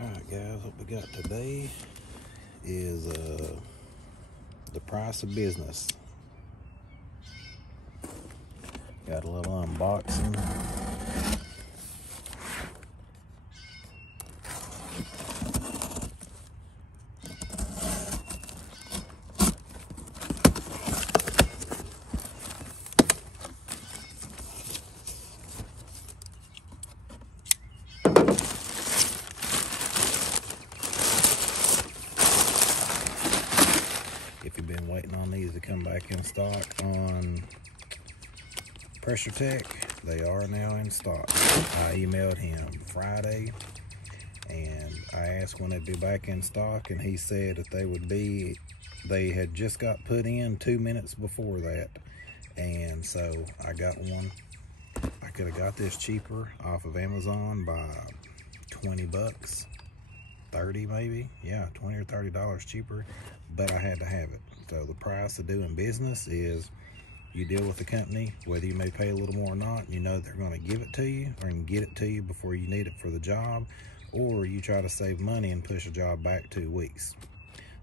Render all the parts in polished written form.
Alright guys, what we got today is the price of business. Got a little unboxing. If you've been waiting on these to come back in stock on Pressure Tech, they are now in stock. I emailed him Friday and I asked when they'd be back in stock, and he said that they had just got put in 2 minutes before that. And so I got one. I could have got this cheaper off of Amazon by 20 bucks. 30 maybe, yeah, 20 or $30 cheaper, but I had to have it. So the price of doing business is you deal with the company, whether you may pay a little more or not, you know they're going to give it to you or get it to you before you need it for the job, or you try to save money and push a job back 2 weeks.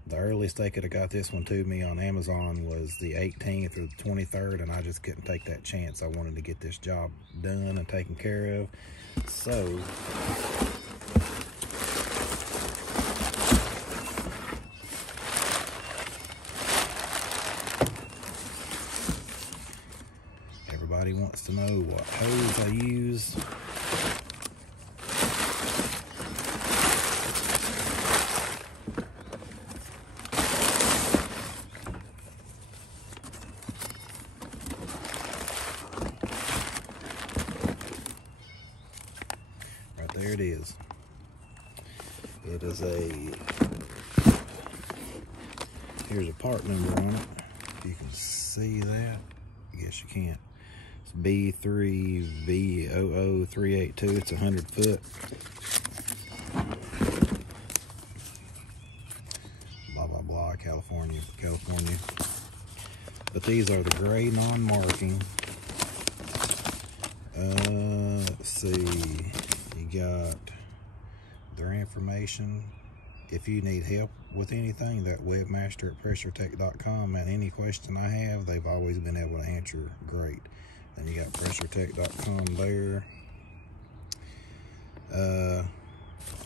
The earliest they could have got this one to me on Amazon was the 18th or the 23rd, and I just couldn't take that chance. I wanted to get this job done and taken care of. So everybody wants to know what hose I use. Right there it is. It is here's a part number on it. If you can see that, I guess you can't. B3V00382. It's 100 foot. Blah blah blah. California. But these are the gray non-marking. Let's see. You got their information. If you need help with anything, that webmaster at pressuretech.com, and any question I have, they've always been able to answer great. And you got pressuretech.com there.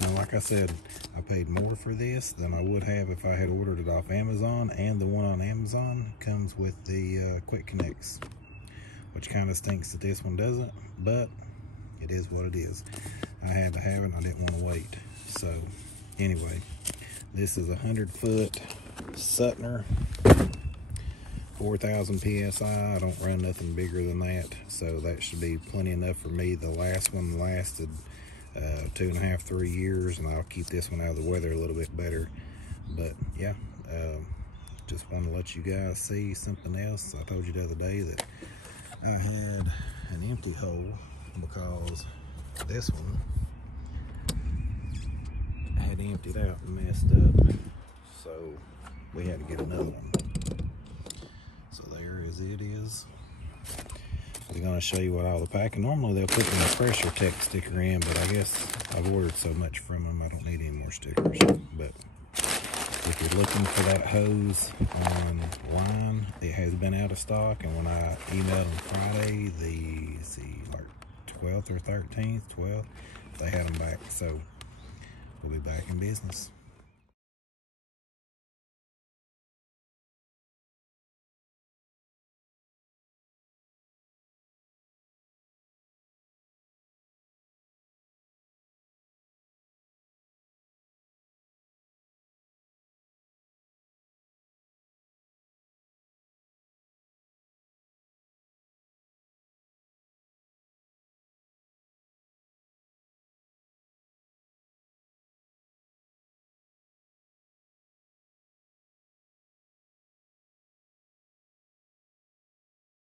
Now, like I said, I paid more for this than I would have if I had ordered it off Amazon, and the one on Amazon comes with the quick connects, which kind of stinks that this one doesn't, but it is what it is. I had to have it, I didn't want to wait. So anyway, this is a 100 foot Suttner, 4,000 PSI. I don't run nothing bigger than that, so that should be plenty enough for me. The last one lasted 2.5 to 3 years, and I'll keep this one out of the weather a little bit better. But yeah, just want to let you guys see something else. I told you the other day that I had an empty hole because this one had emptied out and messed up, so we had to get another one. So there as it is. We're going to show you what all the packing. Normally they'll put in a Pressure Tech sticker in, but I guess I've ordered so much from them I don't need any more stickers. But if you're looking for that hose online, it has been out of stock, and when I emailed them Friday, like 12th or 13th, 12th, they had them back. So we'll be back in business.